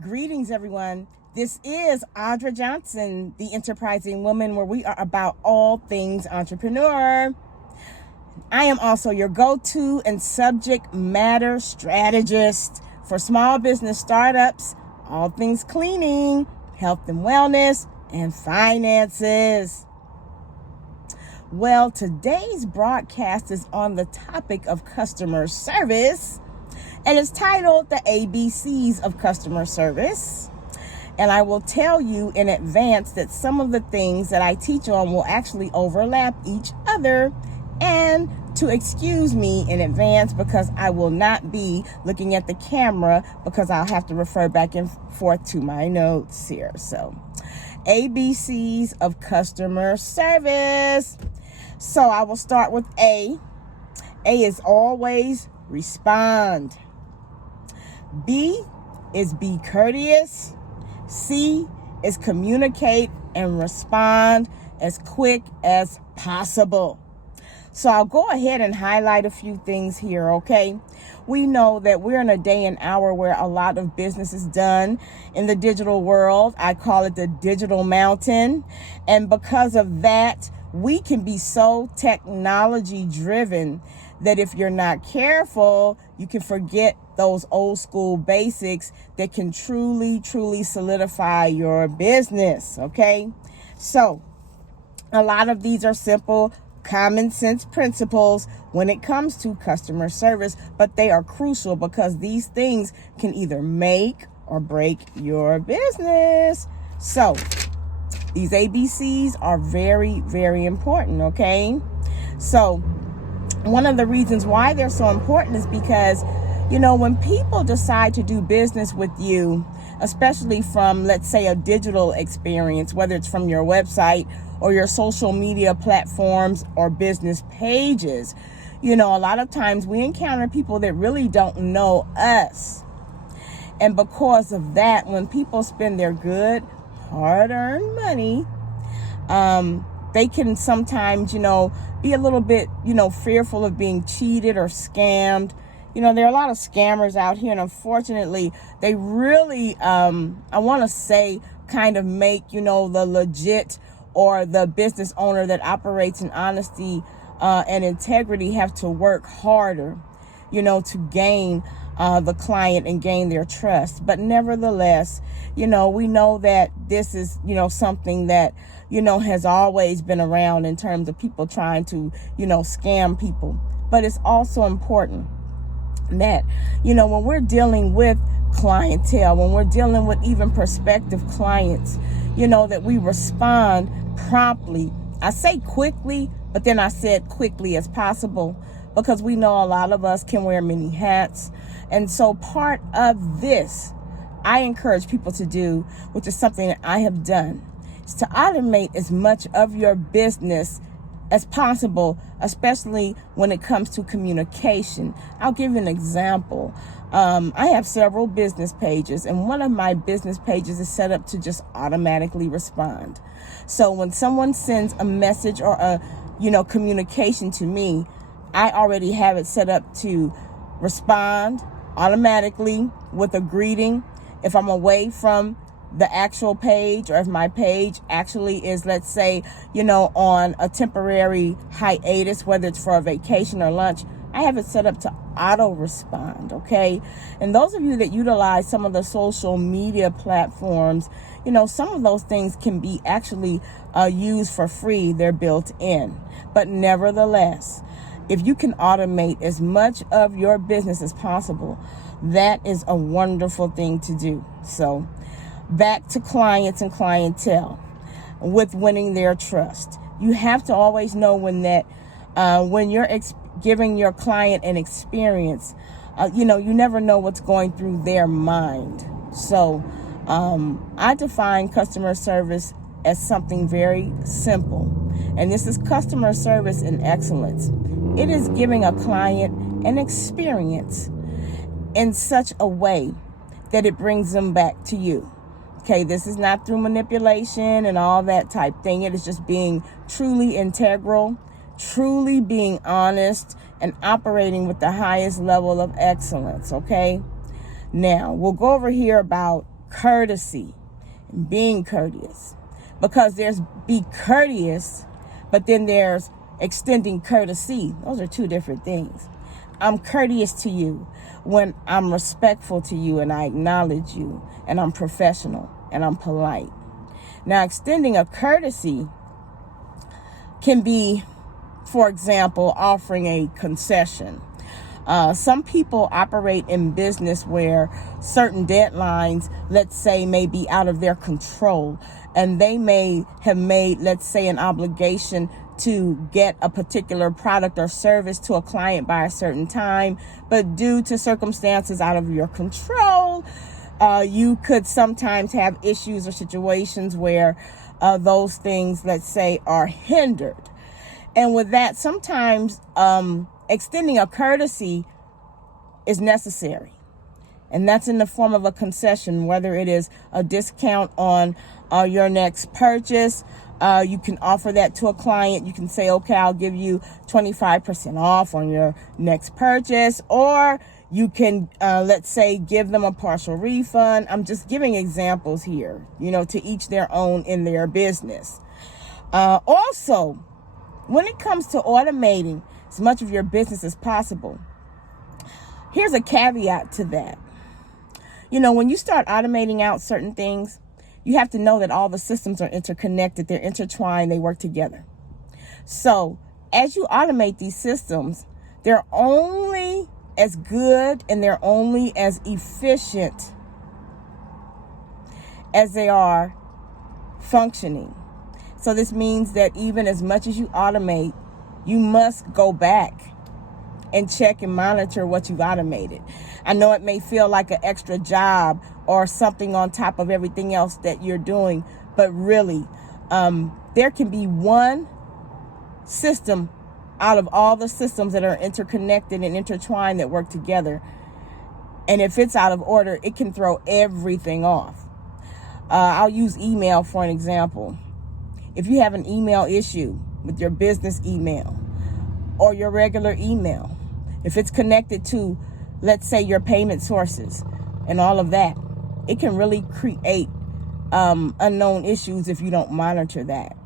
Greetings, everyone. This is Audra Johnson, the Enterprising Woman, where we are about all things entrepreneur. I am also your go-to and subject matter strategist for small business startups, all things cleaning, health and wellness, and finances. Well, today's broadcast is on the topic of customer service, and it's titled The ABCs of Customer Service. And I will tell you in advance that some of the things that I teach on will actually overlap each other, and to excuse me in advance because I will not be looking at the camera because I'll have to refer back and forth to my notes here. So, ABCs of customer service. So I will start with A. A is always respond. B is be courteous. C is communicate and respond as quick as possible. So I'll go ahead and highlight a few things here, okay? We know that we're in a day and hour where a lot of business is done in the digital world. I call it the digital mountain. And because of that, we can be so technology driven that if you're not careful, you can forget those old school basics that can truly solidify your business, okay? So a lot of these are simple, common sense principles when it comes to customer service, but they are crucial because these things can either make or break your business. So these ABCs are very, very important, okay? So one of the reasons why they're so important is because, you know, when people decide to do business with you, especially from, let's say, a digital experience, whether it's from your website or your social media platforms or business pages, you know, a lot of times we encounter people that really don't know us. And because of that, when people spend their good, hard-earned money, they can sometimes, you know, be a little bit, you know, fearful of being cheated or scammed. You know, there are a lot of scammers out here, and unfortunately, they really, I want to say, kind of make, you know, the legit or the business owner that operates in honesty and integrity have to work harder, you know, to gain the client and gain their trust. But nevertheless, you know, we know that this is, you know, something that, you know, has always been around in terms of people trying to, you know, scam people. But it's also important that, you know, when we're dealing with clientele, when we're dealing with even prospective clients, you know, that we respond promptly. I say quickly, but then I said quickly as possible because we know a lot of us can wear many hats. And so part of this, I encourage people to do, which is something that I have done, is to automate as much of your business as possible, especially when it comes to communication. I'll give you an example. I have several business pages, and one of my business pages is set up to just automatically respond. So when someone sends a message or a, you know, communication to me, I already have it set up to respond automatically with a greeting. If I'm away from the actual page, or if my page actually is, let's say, you know, on a temporary hiatus, whether it's for a vacation or lunch, I have it set up to auto respond, okay? And those of you that utilize some of the social media platforms, you know, some of those things can be actually used for free. They're built in. But nevertheless, if you can automate as much of your business as possible, that is a wonderful thing to do. So back to clients and clientele with winning their trust. You have to always know when that, when you're giving your client an experience, you know, you never know what's going through their mind. So I define customer service as something very simple. And this is customer service in excellence. It is giving a client an experience in such a way that it brings them back to you. Okay, this is not through manipulation and all that type thing. It is just being truly integral, truly being honest, and operating with the highest level of excellence, okay? Now, we'll go over here about courtesy and being courteous. Because there's be courteous, but then there's extending courtesy. Those are two different things. I'm courteous to you when I'm respectful to you and I acknowledge you and I'm professional and I'm polite. Now, extending a courtesy can be, for example, offering a concession. Some people operate in business where certain deadlines, let's say, may be out of their control, and they may have made, let's say, an obligation to get a particular product or service to a client by a certain time, but due to circumstances out of your control, you could sometimes have issues or situations where those things, let's say, are hindered. And with that, sometimes extending a courtesy is necessary. And that's in the form of a concession, whether it is a discount on your next purchase. You can offer that to a client. You can say, okay, I'll give you 25% off on your next purchase. Or you can, let's say, give them a partial refund. I'm just giving examples here, to each their own in their business. Also, when it comes to automating as much of your business as possible, here's a caveat to that. When you start automating out certain things, you have to know that all the systems are interconnected, they're intertwined, they work together. So as you automate these systems, they're only as good and they're only as efficient as they are functioning. So this means that even as much as you automate, you must go back and check and monitor what you've automated. I know it may feel like an extra job or something on top of everything else that you're doing, but really, there can be one system out of all the systems that are interconnected and intertwined that work together. And if it's out of order, it can throw everything off. I'll use email for an example. If you have an email issue with your business email or your regular email, if it's connected to, let's say, your payment sources and all of that, it can really create unknown issues if you don't monitor that.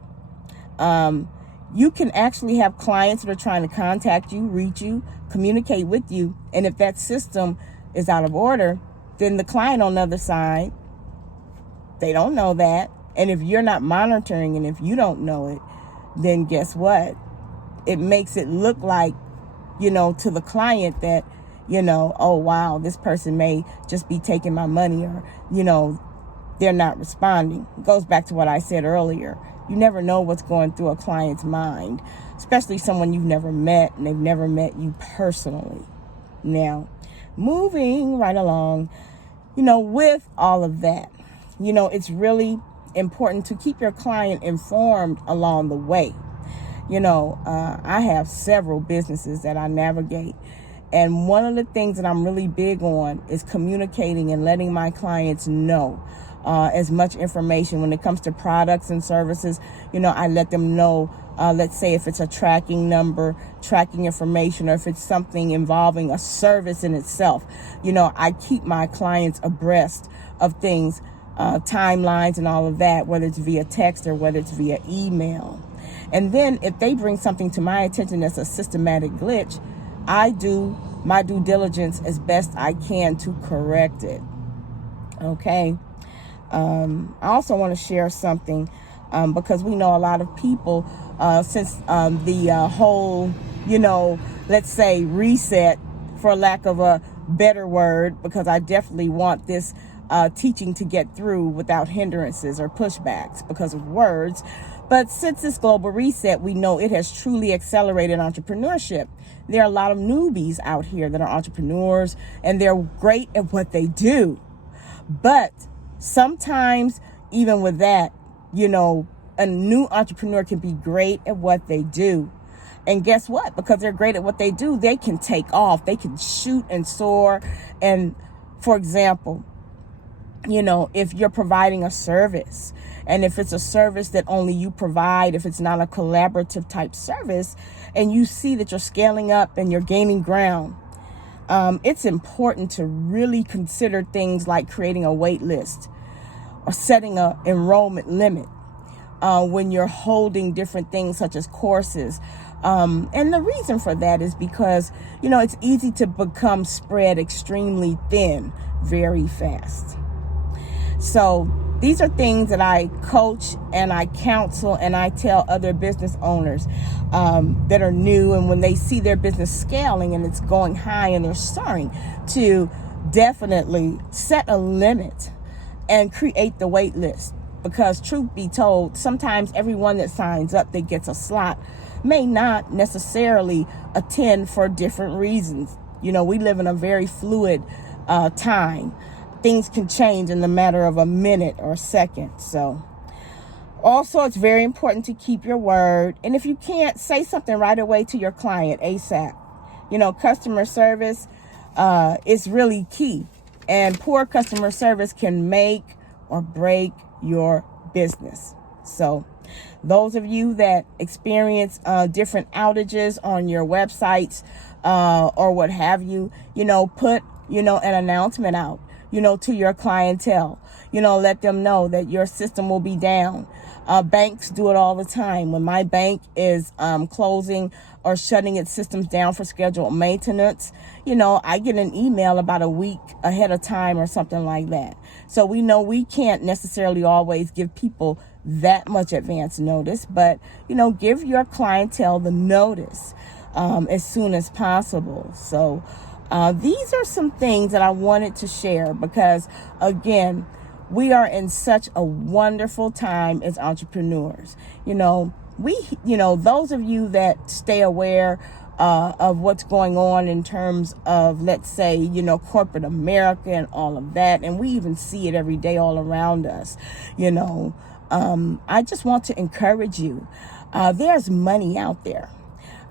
You can actually have clients that are trying to contact you, reach you, communicate with you, and if that system is out of order, then the client on the other side, they don't know that. And if you're not monitoring and if you don't know it, then guess what? It makes it look like, to the client that, oh, wow, this person may just be taking my money or, they're not responding. It goes back to what I said earlier. You never know what's going through a client's mind, especially someone you've never met and they've never met you personally. Now, moving right along, with all of that, it's really important to keep your client informed along the way. I have several businesses that I navigate. And one of the things that I'm really big on is communicating and letting my clients know as much information when it comes to products and services. I let them know, let's say if it's a tracking number, tracking information, or if it's something involving a service in itself. I keep my clients abreast of things, timelines and all of that, whether it's via text or whether it's via email. And then if they bring something to my attention that's a systematic glitch, I do my due diligence as best I can to correct it. Okay. I also want to share something because we know a lot of people, since the whole, let's say reset, for lack of a better word, because I definitely want this teaching to get through without hindrances or pushbacks because of words. But since this global reset, we know it has truly accelerated entrepreneurship. There are a lot of newbies out here that are entrepreneurs, and they're great at what they do. But sometimes, even with that, a new entrepreneur can be great at what they do. And guess what? Because they're great at what they do, they can take off. They can shoot and soar. And for example, if you're providing a service, and if it's a service that only you provide, if it's not a collaborative type service, and you see that you're scaling up and you're gaining ground, it's important to really consider things like creating a wait list or setting an enrollment limit when you're holding different things such as courses. And the reason for that is because, it's easy to become spread extremely thin very fast. So these are things that I coach and I counsel and I tell other business owners that are new, and when they see their business scaling and it's going high and they're soaring, to definitely set a limit and create the wait list. Because truth be told, sometimes everyone that signs up that gets a slot may not necessarily attend for different reasons. We live in a very fluid time. Things can change in the matter of a minute or a second. So also, it's very important to keep your word. And if you can't, say something right away to your client ASAP. Customer service is really key. And poor customer service can make or break your business. So those of you that experience different outages on your websites or what have you, put, an announcement out, to your clientele, let them know that your system will be down. Banks do it all the time. When my bank is closing or shutting its systems down for scheduled maintenance, I get an email about a week ahead of time or something like that. So we know we can't necessarily always give people that much advance notice, but, give your clientele the notice as soon as possible. So these are some things that I wanted to share because, again, we are in such a wonderful time as entrepreneurs. Those of you that stay aware of what's going on in terms of, let's say, corporate America and all of that, and we even see it every day all around us, I just want to encourage you. There's money out there.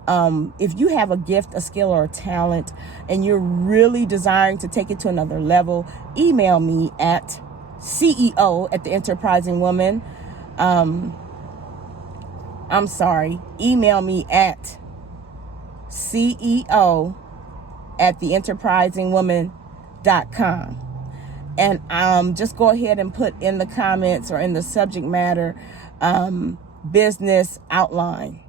If you have a gift, a skill, or a talent, and you're really desiring to take it to another level, email me at CEO at the Enterprising Woman. Email me at CEO at the enterprisingwoman.com. And just go ahead and put in the comments or in the subject matter business outline.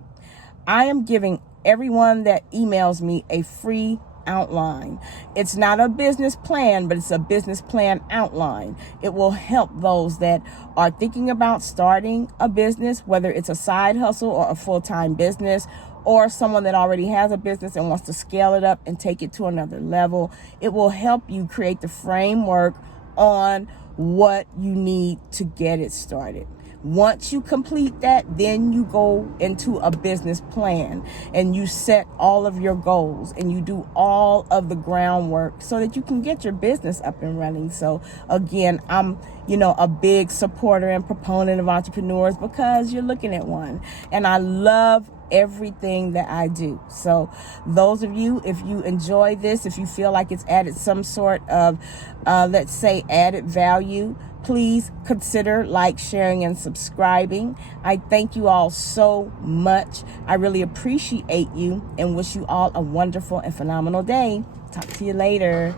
I am giving everyone that emails me a free outline. It's not a business plan, but it's a business plan outline. It will help those that are thinking about starting a business, whether it's a side hustle or a full-time business, or someone that already has a business and wants to scale it up and take it to another level. It will help you create the framework on what you need to get it started. Once you complete that, then you go into a business plan and you set all of your goals and you do all of the groundwork so that you can get your business up and running. So again, I'm, a big supporter and proponent of entrepreneurs because you're looking at one, and I love everything that I do. So those of you, if you enjoy this, if you feel like it's added some sort of, let's say, added value, please consider sharing, and subscribing. I thank you all so much. I really appreciate you and wish you all a wonderful and phenomenal day. Talk to you later.